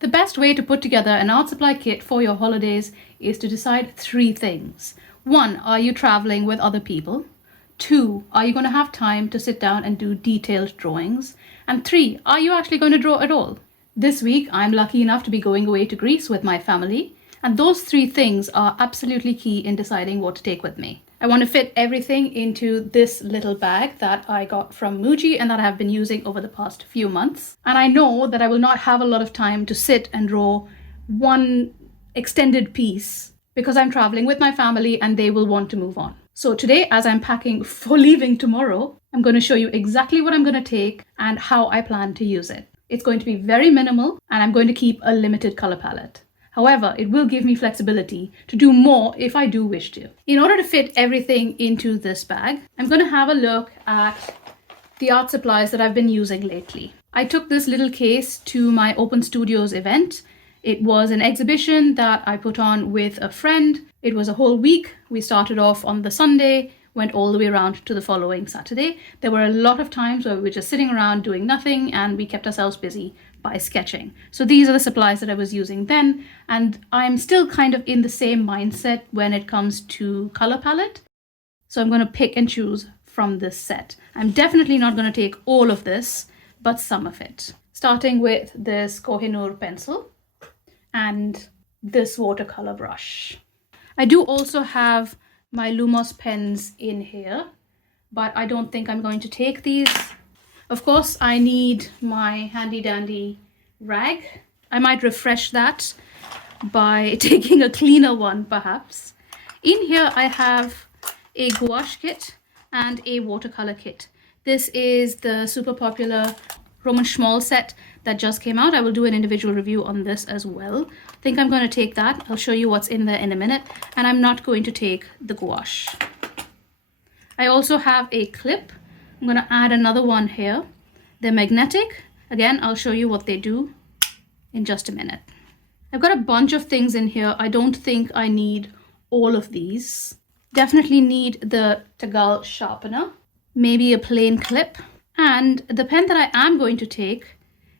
The best way to put together an art supply kit for your holidays is to decide 3 things. 1, are you traveling with other people? 2, are you going to have time to sit down and do detailed drawings? And 3, are you actually going to draw at all? This week, I'm lucky enough to be going away to Greece with my family, and those 3 things are absolutely key in deciding what to take with me. I want to fit everything into this little bag that I got from Muji and that I have been using over the past few months. And I know that I will not have a lot of time to sit and draw one extended piece because I'm traveling with my family and they will want to move on. So today, as I'm packing for leaving tomorrow, I'm going to show you exactly what I'm going to take and how I plan to use it. It's going to be very minimal and I'm going to keep a limited color palette. However, it will give me flexibility to do more if I do wish to. In order to fit everything into this bag, I'm going to have a look at the art supplies that I've been using lately. I took this little case to my Open Studios event. It was an exhibition that I put on with a friend. It was a whole week. We started off on the Sunday, went all the way around to the following Saturday. There were a lot of times where we were just sitting around doing nothing and we kept ourselves busy by sketching. So these are the supplies that I was using then, and I'm still kind of in the same mindset when it comes to color palette. So I'm going to pick and choose from this set. I'm definitely not going to take all of this, but some of it. Starting with this Kohinoor pencil and this watercolor brush. I do also have my Lumos pens in here, but I don't think I'm going to take these. Of course, I need my handy dandy rag. I might refresh that by taking a cleaner one, perhaps. In here, I have a gouache kit and a watercolor kit. This is the super popular Roman Szmal set that just came out. I will do an individual review on this as well. I think I'm going to take that. I'll show you what's in there in a minute. And I'm not going to take the gouache. I also have a clip. I'm going to add another one here. They're magnetic. Again, I'll show you what they do in just a minute. I've got a bunch of things in here. I don't think I need all of these. Definitely need the Tagal sharpener, maybe a plain clip. And the pen that I am going to take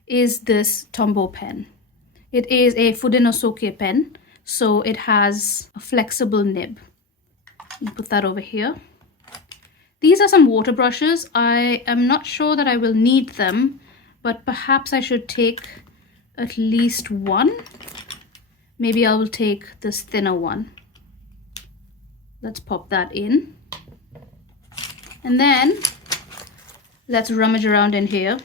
is this Tombow pen. It is a Fudenosuke pen, so it has a flexible nib. Put that over here. These are some water brushes. I am not sure that I will need them, but perhaps I should take at least one. Maybe I will take this thinner one. Let's pop that in. And then let's rummage around in here.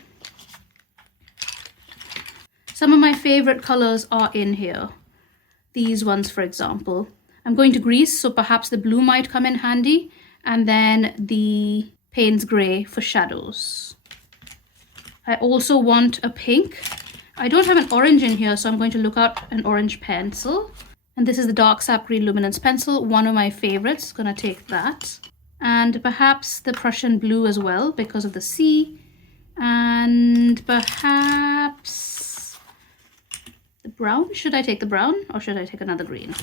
Some of my favorite colors are in here. These ones, for example. I'm going to Greece, so perhaps the blue might come in handy. And then the Payne's Grey for shadows. I also want a pink. I don't have an orange in here, so I'm going to look out an orange pencil. And this is the Dark Sap Green Luminance pencil, one of my favorites. Gonna take that. And perhaps the Prussian blue as well, because of the sea. And perhaps the brown. Should I take the brown or should I take another green?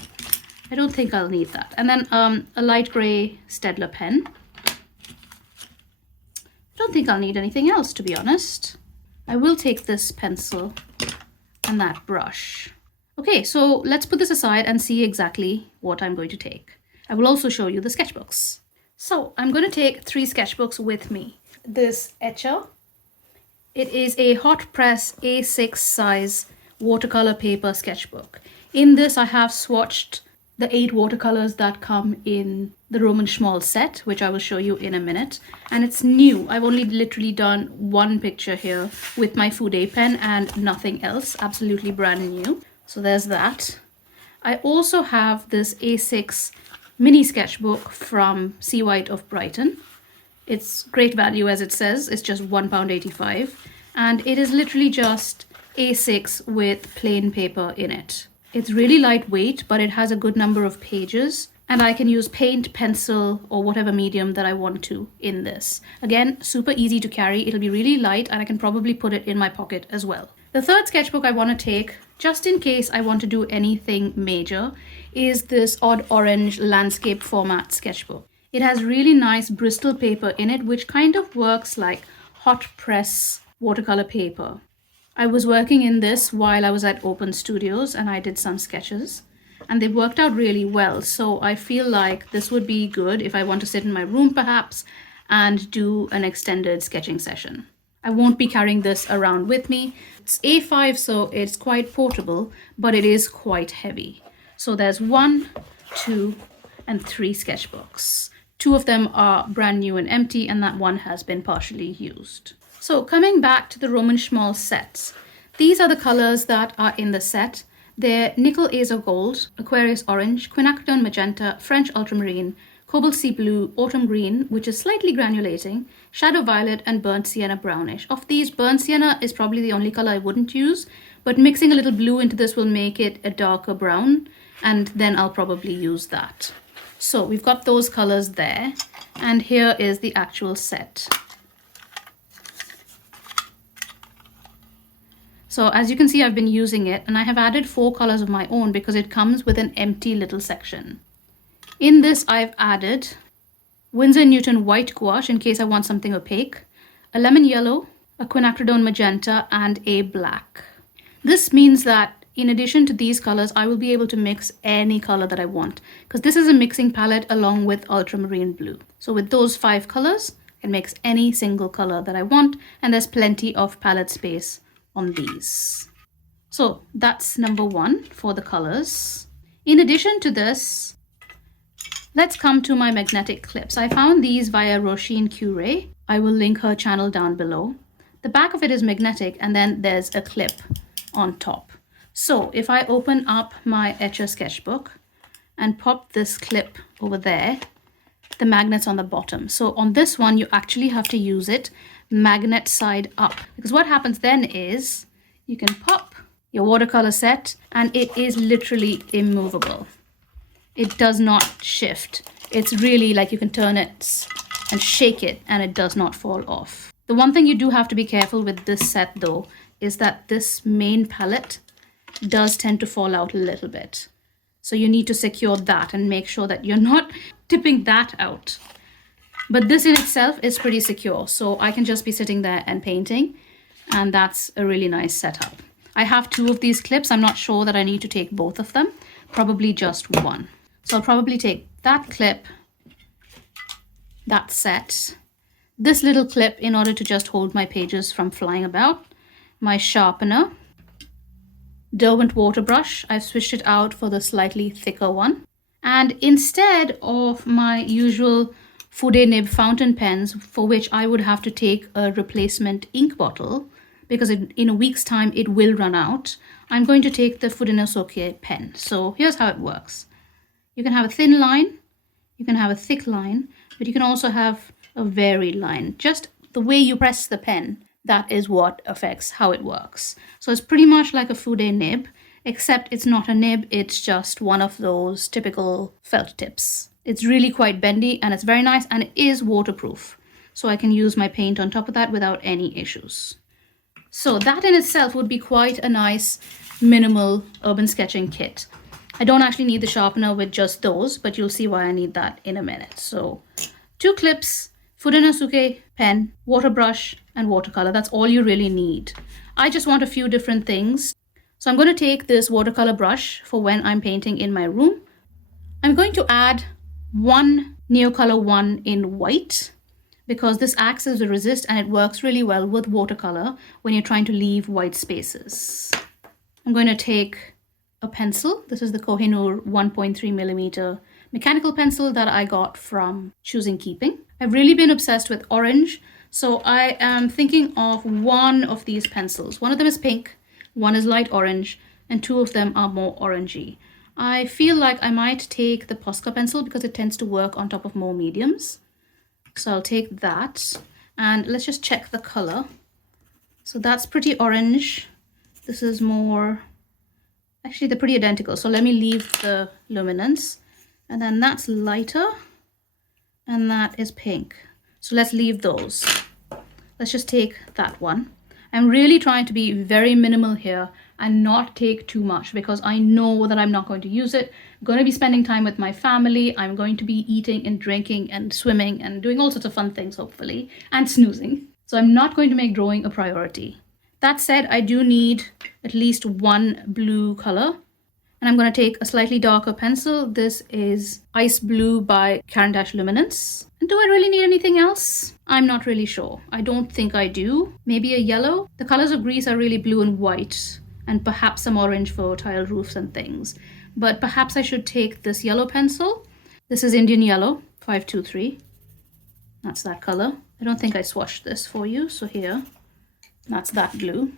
I don't think I'll need that. And then a light gray Staedtler pen. I don't think I'll need anything else, to be honest. I will take this pencil and that brush. Okay, so let's put this aside and see exactly what I'm going to take. I will also show you the sketchbooks. So I'm going to take 3 sketchbooks with me. This etcher. It is a hot press A6 size watercolor paper sketchbook. In this, I have swatched the 8 watercolors that come in the Roman Szmal set, which I will show you in a minute. And it's new. I've only literally done one picture here with my Fude pen and nothing else. Absolutely brand new. So there's that. I also have this A6 mini sketchbook from C. White of Brighton. It's great value, as it says. It's just £1.85. And it is literally just A6 with plain paper in it. It's really lightweight, but it has a good number of pages, and I can use paint, pencil, or whatever medium that I want to in this. Again, super easy to carry. It'll be really light, and I can probably put it in my pocket as well. The third sketchbook I want to take, just in case I want to do anything major, is this odd orange landscape format sketchbook. It has really nice Bristol paper in it, which kind of works like hot press watercolor paper. I was working in this while I was at Open Studios and I did some sketches and they worked out really well. So I feel like this would be good if I want to sit in my room perhaps and do an extended sketching session. I won't be carrying this around with me. It's A5, so it's quite portable, but it is quite heavy. So there's 1, 2, and 3 sketchbooks. 2 of them are brand new and empty, and that one has been partially used. So coming back to the Roman Szmal sets, these are the colors that are in the set. They're Nickel Azo Gold, Aquarius Orange, Quinacridone Magenta, French Ultramarine, Cobalt Sea Blue, Autumn Green, which is slightly granulating, Shadow Violet, and Burnt Sienna Brownish. Of these, Burnt Sienna is probably the only color I wouldn't use, but mixing a little blue into this will make it a darker brown, and then I'll probably use that. So we've got those colors there, and here is the actual set. So as you can see, I've been using it, and I have added 4 colors of my own because it comes with an empty little section. In this, I've added Winsor & Newton White Gouache in case I want something opaque, a Lemon Yellow, a Quinacridone Magenta, and a Black. This means that in addition to these colors, I will be able to mix any color that I want because this is a mixing palette along with Ultramarine Blue. So with those 5 colors, I can mix any single color that I want, and there's plenty of palette space on these. So that's number 1 for the colors. In addition to this, let's come to my magnetic clips. I found these via Roisin Cure. I will link her channel down below. The back of it is magnetic and then there's a clip on top. So if I open up my Etcher sketchbook and pop this clip over there, the magnet's on the bottom. So on this one, you actually have to use it magnet side up, because what happens then is you can pop your watercolor set and it is literally immovable. It does not shift. It's really like you can turn it and shake it and it does not fall off. The one thing you do have to be careful with this set though is that this main palette does tend to fall out a little bit. So you need to secure that and make sure that you're not tipping that out. But this in itself is pretty secure, so I can just be sitting there and painting, and that's a really nice setup. I have 2 of these clips. I'm not sure that I need to take both of them, probably just 1. So I'll probably take that clip, that set, this little clip in order to just hold my pages from flying about, my sharpener, Derwent water brush. I've switched it out for the slightly thicker one. And instead of my usual Fudenosuke fountain pens, for which I would have to take a replacement ink bottle, because in a week's time it will run out, I'm going to take the Fudenosuke pen. So here's how it works. You can have a thin line, you can have a thick line, but you can also have a varied line. Just the way you press the pen, that is what affects how it works. So it's pretty much like a Fude nib, except it's not a nib, it's just one of those typical felt tips. It's really quite bendy and it's very nice, and it is waterproof. So I can use my paint on top of that without any issues. So that in itself would be quite a nice minimal urban sketching kit. I don't actually need the sharpener with just those, but you'll see why I need that in a minute. So 2 clips, Fudenosuke pen, water brush, and watercolor. That's all you really need. I just want a few different things. So I'm going to take this watercolor brush for when I'm painting in my room. I'm going to add 1 Neocolor 1 in white, because this acts as a resist and it works really well with watercolor when you're trying to leave white spaces. I'm going to take a pencil. This is the Kohinoor 1.3mm mechanical pencil that I got from Choosing Keeping. I've really been obsessed with orange, so I am thinking of 1 of these pencils. One of them is pink, 1 is light orange, and 2 of them are more orangey. I feel like I might take the Posca pencil because it tends to work on top of more mediums. So I'll take that, and let's just check the color. So that's pretty orange. This is more, actually they're pretty identical. So let me leave the luminance, and then that's lighter, and that is pink. So let's leave those. Let's just take that one. I'm really trying to be very minimal here and not take too much because I know that I'm not going to use it. I'm going to be spending time with my family. I'm going to be eating and drinking and swimming and doing all sorts of fun things, hopefully, and snoozing. So I'm not going to make drawing a priority. That said, I do need at least one blue color. And I'm going to take a slightly darker pencil. This is Ice Blue by Caran d'Ache Luminance. And do I really need anything else? I'm not really sure. I don't think I do. Maybe a yellow? The colors of Greece are really blue and white, and perhaps some orange for tile roofs and things. But perhaps I should take this yellow pencil. This is Indian Yellow, 523. That's that color. I don't think I swatched this for you, so here. That's that blue.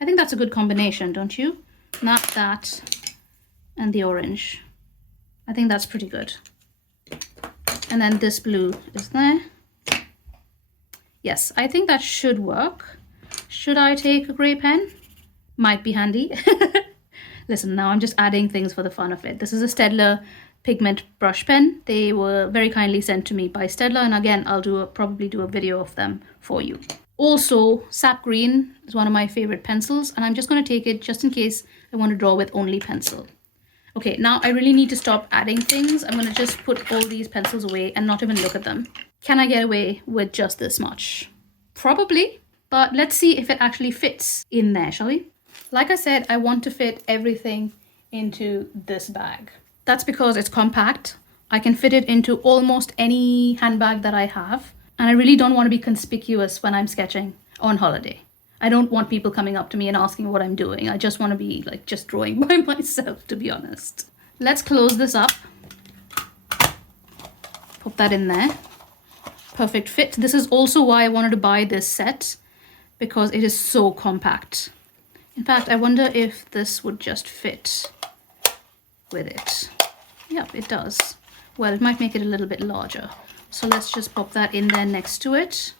I think that's a good combination, don't you? Not that and the orange. I think that's pretty good. And then this blue is there. Yes, I think that should work. Should I take a gray pen? Might be handy. Listen, now I'm just adding things for the fun of it. This is a Staedtler pigment brush pen. They were very kindly sent to me by Staedtler, and again, I'll probably do a video of them for you. Also, Sap Green is one of my favorite pencils, and I'm just going to take it just in case I want to draw with only pencil. Okay, now I really need to stop adding things. I'm going to just put all these pencils away and not even look at them. Can I get away with just this much? Probably, but let's see if it actually fits in there, shall we? Like I said, I want to fit everything into this bag. That's because it's compact. I can fit it into almost any handbag that I have. And I really don't want to be conspicuous when I'm sketching on holiday. I don't want people coming up to me and asking what I'm doing. I just want to be like just drawing by myself, to be honest. Let's close this up. Put that in there. Perfect fit. This is also why I wanted to buy this set, because it is so compact. In fact, I wonder if this would just fit with it. Yep, it does. Well, it might make it a little bit larger. So let's just pop that in there next to it.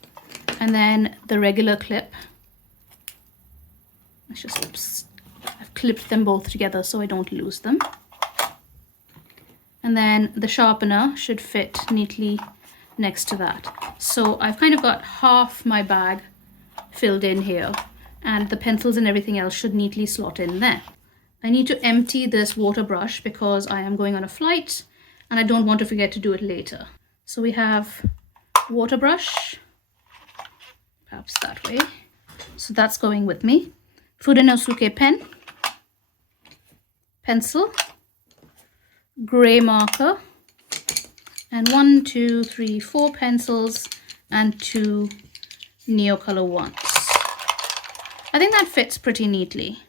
And then the regular clip. I've clipped them both together so I don't lose them. And then the sharpener should fit neatly next to that. So I've kind of got half my bag filled in here, and the pencils and everything else should neatly slot in there. I need to empty this water brush because I am going on a flight and I don't want to forget to do it later. So we have water brush, perhaps that way. So that's going with me. Fudenosuke pen, pencil, gray marker, and 1, 2, 3, 4 pencils and 2 Neocolor ones. I think that fits pretty neatly.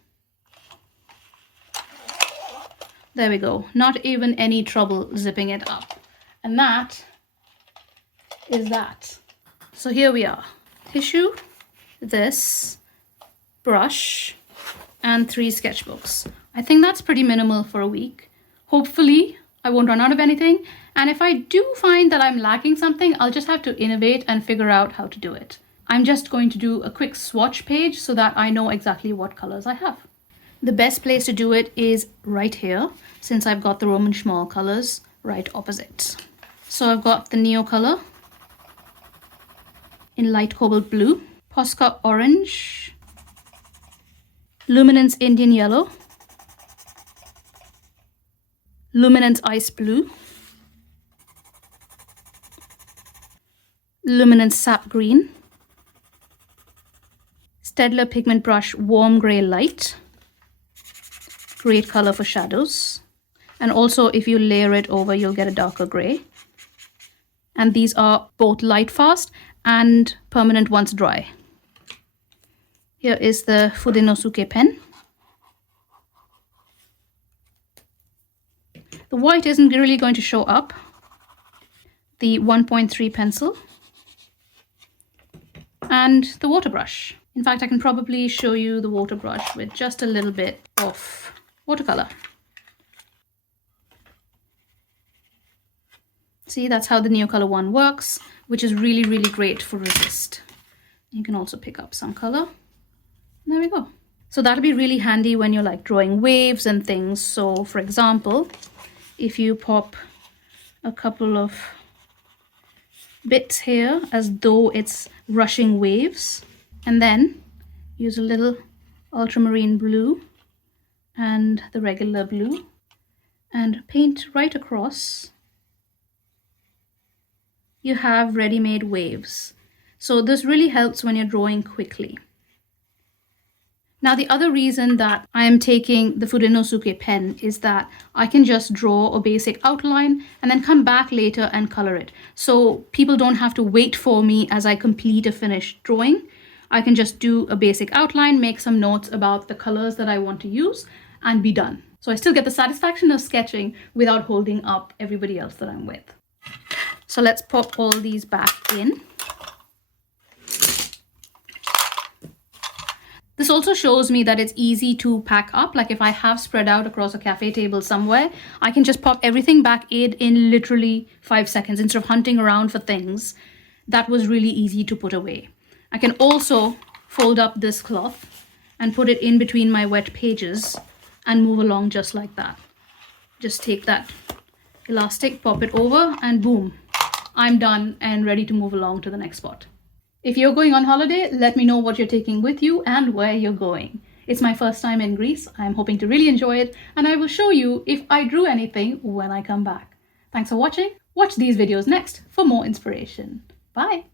There we go. Not even any trouble zipping it up. And that is that. So here we are. Tissue, this, brush, and 3 sketchbooks. I think that's pretty minimal for a week. Hopefully, I won't run out of anything. And if I do find that I'm lacking something, I'll just have to innovate and figure out how to do it. I'm just going to do a quick swatch page so that I know exactly what colors I have. The best place to do it is right here, since I've got the Roman Szmal colors right opposite. So I've got the Neocolor in light cobalt blue, Posca orange, Luminance Indian yellow, Luminance ice blue, Luminance sap green, Staedtler pigment brush warm gray light, great color for shadows, and also if you layer it over you'll get a darker gray. And these are both light fast and permanent once dry. Here is the Fudenosuke pen. The white isn't really going to show up. The 1.3 pencil and the water brush. In fact, I can probably show you the water brush with just a little bit of watercolor. See, that's how the Neocolor one works, which is really, really great for resist. You can also pick up some color. There we go. So that'll be really handy when you're like drawing waves and things. So for example, if you pop a couple of bits here as though it's rushing waves, and then use a little ultramarine blue and the regular blue and paint right across, you have ready-made waves. So this really helps when you're drawing quickly. Now, the other reason that I am taking the Fudenosuke pen is that I can just draw a basic outline and then come back later and color it. So people don't have to wait for me as I complete a finished drawing. I can just do a basic outline, make some notes about the colors that I want to use, and be done. So I still get the satisfaction of sketching without holding up everybody else that I'm with. So let's pop all these back in. This also shows me that it's easy to pack up. Like if I have spread out across a cafe table somewhere, I can just pop everything back in literally 5 seconds instead of hunting around for things. That was really easy to put away. I can also fold up this cloth and put it in between my wet pages and move along just like that. Just take that elastic, pop it over, and boom, I'm done and ready to move along to the next spot. If you're going on holiday, let me know what you're taking with you and where you're going. It's my first time in Greece. I'm hoping to really enjoy it, and I will show you if I drew anything when I come back. Thanks for watching. Watch these videos next for more inspiration. Bye.